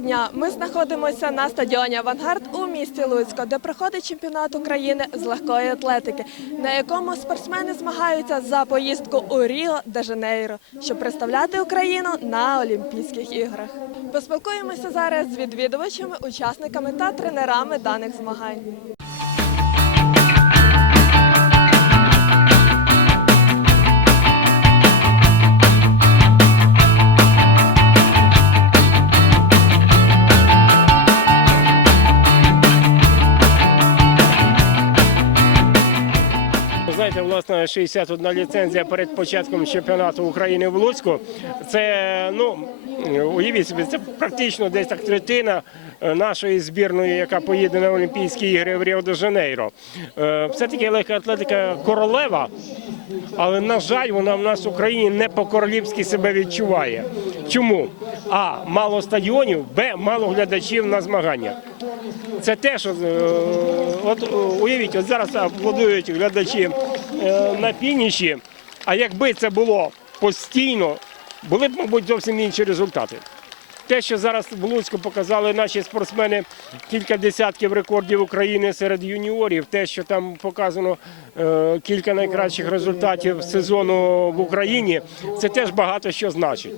Дня! Ми знаходимося на стадіоні Авангард у місті Луцько, де проходить чемпіонат України з легкої атлетики, на якому спортсмени змагаються за поїздку у Ріо де Жанейро, щоб представляти Україну на Олімпійських іграх. Поспілкуємося зараз з відвідувачами, учасниками та тренерами даних змагань. Власне, 61 ліцензія перед початком чемпіонату України в Луцьку. Це ну уявіть собі, це практично десь так третина нашої збірної, яка поїде на Олімпійські ігри в Ріо де Жанейро. Е, Все-таки легка атлетика королева, але на жаль, вона в нас в Україні не по-королівськи себе відчуває. Чому? А мало стадіонів, Б мало глядачів на змагання. Це те, що е, от е, уявіть, от зараз аплодують глядачі е, на фініші. А якби це було постійно, були б, мабуть, зовсім інші результати. Те, що зараз в Луцьку показали наші спортсмени кілька десятків рекордів України серед юніорів, те, що там показано е, кілька найкращих результатів сезону в Україні, це теж багато що значить.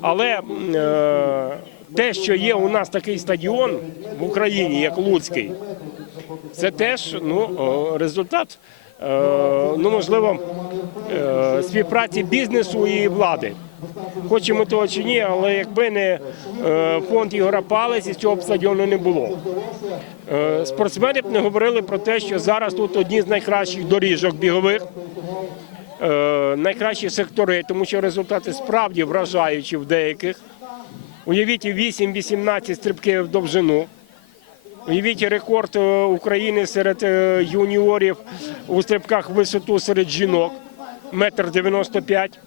Але е, те, що є у нас такий стадіон в Україні, як Луцький, це теж ну, результат, е, ну, можливо, співпраці бізнесу і влади. Хочемо того чи ні, але якби не е, фонд Ігора Палець, цього б стадіону не було. Е, Спортсмени б не говорили про те, що зараз тут одні з найкращих доріжок бігових, е, найкращі сектори, тому що результати справді вражаючі в деяких. Уявіть 8-18 стрибків в довжину. Уявіть рекорд України серед юніорів у стрибках висоту серед жінок. Метр 95.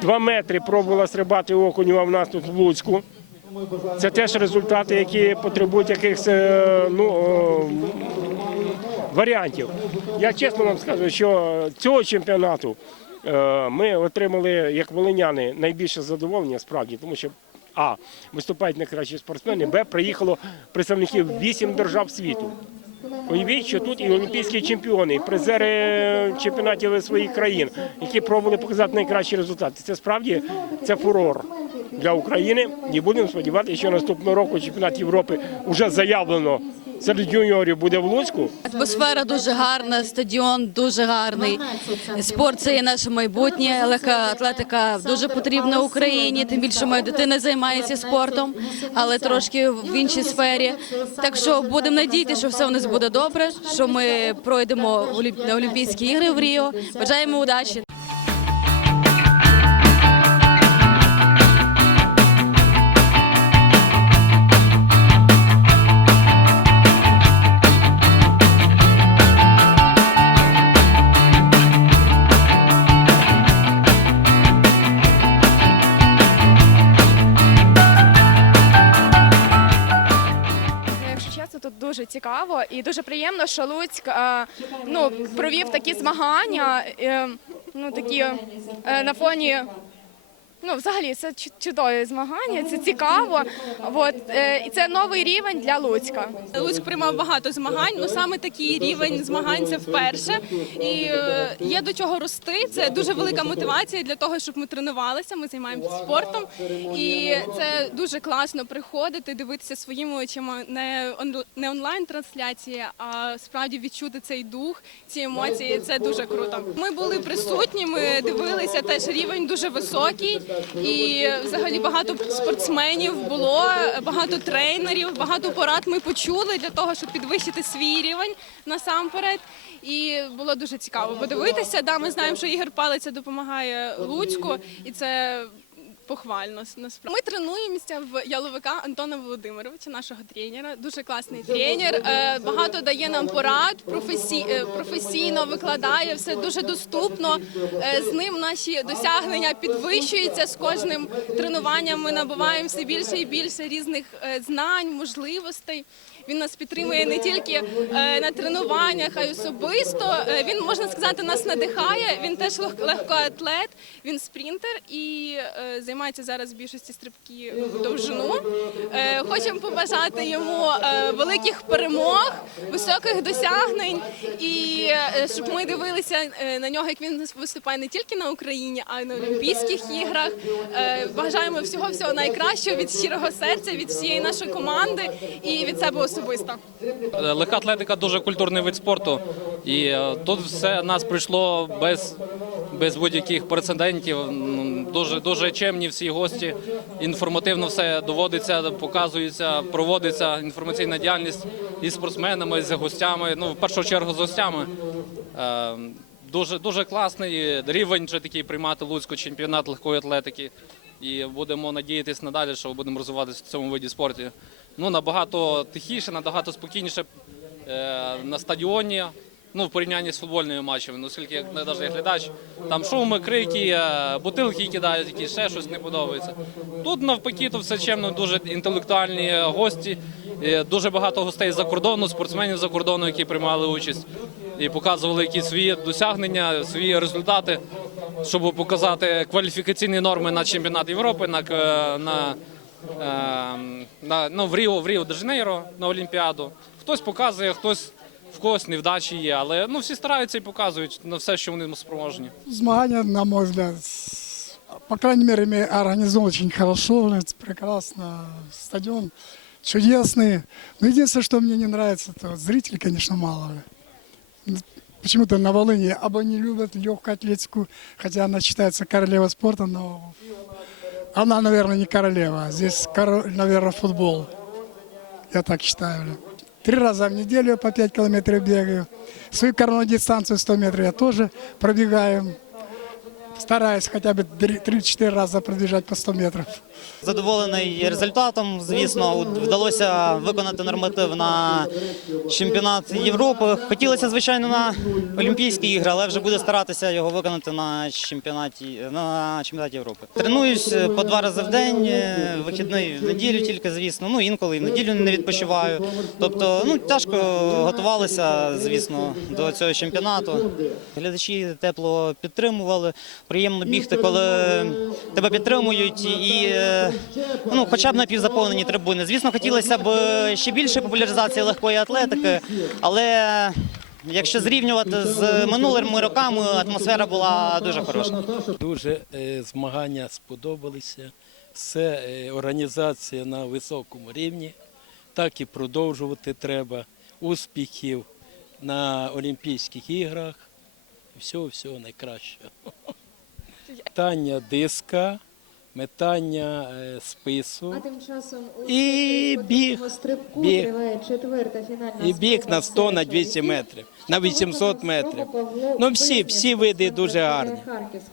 Два метри пробувала стрибати Окунєва в нас тут в Луцьку. Це теж результати, які потребують якихось е, ну, варіантів. Я чесно вам скажу, що цього чемпіонату е, ми отримали як волиняни найбільше задоволення справді, тому що а виступають найкращі спортсмени, б приїхало представників вісім держав світу. Уявіть, що тут і олімпійські чемпіони, і призери чемпіонатів своїх країн, які пробували показати найкращі результати. Це справді це фурор для України. І будемо сподіватися, що наступного року чемпіонат Європи вже заявлено серед юніорів буде в Луцьку. Атмосфера дуже гарна, стадіон дуже гарний. Спорт це є наше майбутнє. Легка атлетика дуже потрібна Україні. Тим більше моя дитина займається спортом, але трошки в іншій сфері. Так що будемо надіятися, що все у нас буде добре. Що ми пройдемо на Олімпійські ігри в Ріо. Бажаємо удачі. Цікаво і дуже приємно, що Луцьк е, ну, провів такі змагання, е, ну такі е, на фоні. Ну, взагалі, це чу- чудові змагання, це цікаво. От, е, і це новий рівень для Луцька. Луцьк приймав багато змагань, ну саме такий рівень змагань це вперше. І е, є до чого рости. Це дуже велика мотивація для того, щоб ми тренувалися. Ми займаємося спортом, і це дуже класно приходити, дивитися своїми очима, не он- не онлайн трансляції, а справді відчути цей дух, ці емоції. Це дуже круто. Ми були присутні, ми дивилися теж рівень дуже високий. І взагалі багато спортсменів було, багато тренерів, багато порад ми почули для того, щоб підвищити свій рівень насамперед. І було дуже цікаво подивитися. Да, ми знаємо, що Ігор Палиця допомагає Луцьку, і це похвально насправді. Ми тренуємося в яловика Антона Володимировича, нашого тренера. Дуже класний тренер. Е, Багато дає нам порад, професій- е, професійно викладає, все дуже доступно. Е, З ним наші досягнення підвищуються з кожним тренуванням. Ми набуваємо все більше і більше різних знань, можливостей. Він нас підтримує не тільки е, на тренуваннях, а й особисто. Е, Він можна сказати, нас надихає. Він теж легкоатлет, він спринтер і е, займається зараз в більшості стрибків в довжину. Хочемо побажати йому великих перемог, високих досягнень, і щоб ми дивилися на нього, як він виступає не тільки на Україні, а й на Олімпійських іграх. Бажаємо всього всього найкращого від щирого серця, від всієї нашої команди і від себе особисто. Легка атлетика дуже культурний вид спорту, і е, тут все нас прийшло без, без будь-яких прецедентів. Дуже дуже чемні всі гості. Інформативно все доводиться, показується, проводиться інформаційна діяльність із спортсменами, з гостями. Ну в першу чергу з гостями. Е, Дуже дуже класний рівень вже такий приймати Луцьку чемпіонат легкої атлетики. І будемо надіятися надалі, що будемо розвиватися в цьому виді спорту. Ну, набагато тихіше, набагато спокійніше е, на стадіоні. Ну, в порівнянні з футбольними матчами, ну, оскільки як навіть як глядач, там шуми, крики, е, бутилки кидають, якісь ще щось не подобається. Тут навпаки, то все чемно, дуже інтелектуальні гості, е, дуже багато гостей за кордону, спортсменів за кордону, які приймали участь і показували якісь свої досягнення, свої результати, щоб показати кваліфікаційні норми на чемпіонат Європи, на, на, е, на ну, в Ріо, в Ріо де Жанейро на Олімпіаду. Хтось показує, хтось в когось невдачі є, але ну, всі стараються і показують на все, що вони спроможні. Змагання, на мой взгляд, с- по крайней мере, ими организован очень хорошо, это прекрасно, стадион чудесный. Но единственное, что мне не нравится, это вот зрителей, конечно, мало. Почему-то на Волыне або не любят легкую атлетику, хотя она считается королева спорта, но она, наверное, не королева. Здесь, наверное, футбол. Я так считаю. Три раза в неделю по 5 километров бегаю. Свою коронную дистанцию 100 метров я тоже пробегаю. Стараюсь хотя бы 3-4 раза пробежать по 100 метров. Задоволений результатом. Звісно, вдалося виконати норматив на чемпіонат Європи. Хотілося, звичайно, на Олімпійські ігри, але вже буду старатися його виконати на чемпіонаті на чемпіонаті Європи. Тренуюсь е, по два рази в день, е, вихідний в неділю тільки, звісно. Ну інколи і в неділю не відпочиваю. Тобто, ну тяжко готувалися, звісно, до цього чемпіонату. Глядачі тепло підтримували. Приємно бігти, коли тебе підтримують і е, ну, хоча б напівзаповнені трибуни. Звісно, хотілося б ще більше популяризації легкої атлетики, але якщо зрівнювати з минулими роками, атмосфера була дуже хороша. Дуже е, змагання сподобалися. Все е, організація на високому рівні. Так і продовжувати треба. Успіхів на Олімпійських іграх. Всього, всього найкращого. Метання диска, метання е, спису А тим часом у І біг. стрибку Біг. триває четверта фінальна і біг на 100 на серед 200 метрів, на 800 метрів. Ну всі, всі види дуже гарні.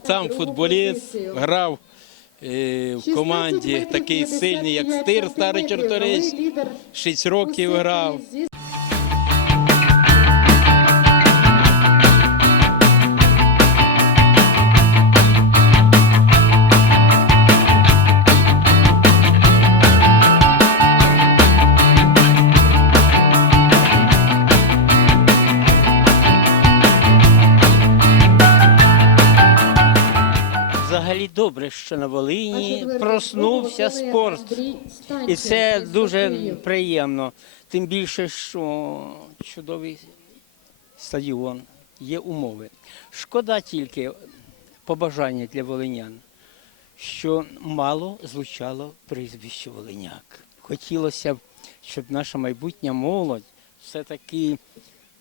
Сам футболіст грав е, в команді такий сильний, як Стир, старий лідер 6 років грав. Взагалі добре, що на Волині проснувся спорт. І це дуже приємно. Тим більше, що чудовий стадіон, є умови. Шкода тільки побажання для волинян, що мало звучало прізвище Волиняк. Хотілося б, щоб наша майбутня молодь все-таки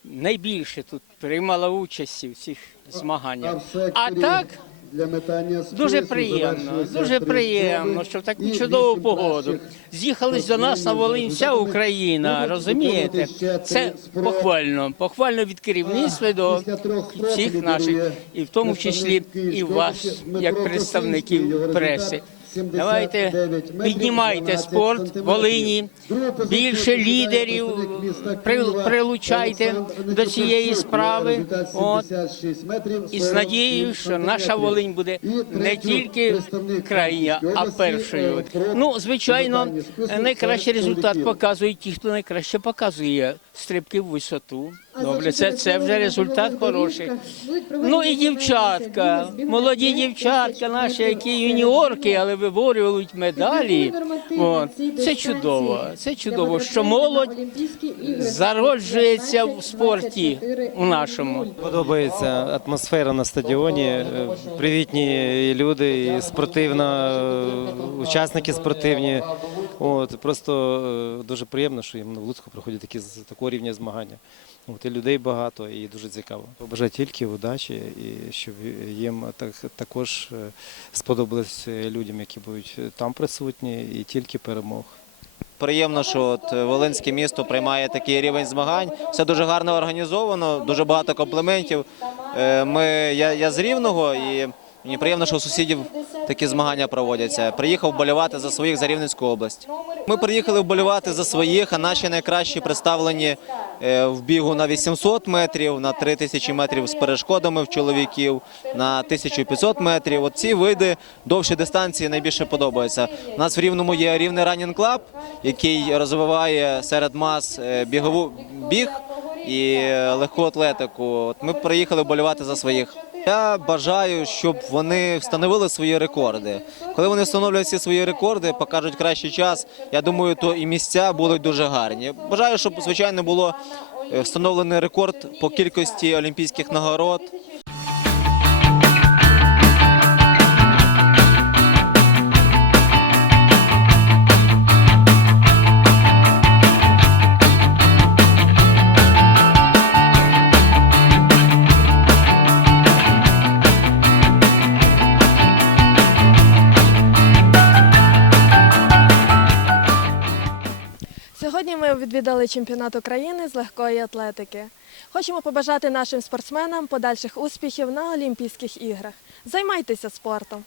найбільше тут приймала участь у цих змаганнях. А так для метання Дуже приємно, дуже приємно, що в таку чудову погоду з'їхались до нас на Волинь вся Україна. Розумієте? Це похвально, похвально від керівництва до всіх наших, і в тому числі і вас, як представників преси. Давайте піднімайте спорт Волині, більше лідерів прилучайте до цієї справи. От. І з надією, що наша Волинь буде не тільки крайня, а першою. Ну, звичайно, найкращий результат показують ті, хто найкраще показує стрибки в висоту. Добре, це, це вже результат хороший. Ну і дівчатка, молоді дівчатка наші, які юніорки, але виборюють медалі. От. Це чудово. Це чудово, що молодь зароджується в спорті у нашому. Подобається атмосфера на стадіоні, е, привітні люди, спортивна, е, учасники спортивні. От, просто е, дуже приємно, що їм в Луцьку проходять такі такого рівня змагання. От, і людей багато і дуже цікаво. Побажаю тільки удачі і щоб їм так, також е, сподобалось людям, які будуть там присутні, і тільки перемог. Приємно, що от Волинське місто приймає такий рівень змагань. Все дуже гарно організовано, дуже багато компліментів. Е, Ми, я, я з Рівного і мені приємно, що у сусідів такі змагання проводяться. Приїхав вболівати за своїх за Рівненську область. Ми приїхали вболівати за своїх, а наші найкращі представлені е, в бігу на 800 метрів, на 3000 метрів з перешкодами в чоловіків, на 1500 метрів. От ці види довші дистанції найбільше подобаються. У нас в Рівному є рівний ранінг клаб, який розвиває серед мас е, бігову біг і е, легку атлетику. От ми приїхали вболівати за своїх. Я бажаю, щоб вони встановили свої рекорди. Коли вони встановлюють всі свої рекорди, покажуть кращий час. Я думаю, то і місця будуть дуже гарні. Бажаю, щоб звичайно було е, встановлений рекорд по кількості олімпійських нагород. Сьогодні ми відвідали чемпіонат України з легкої атлетики. Хочемо побажати нашим спортсменам подальших успіхів на Олімпійських іграх. Займайтеся спортом!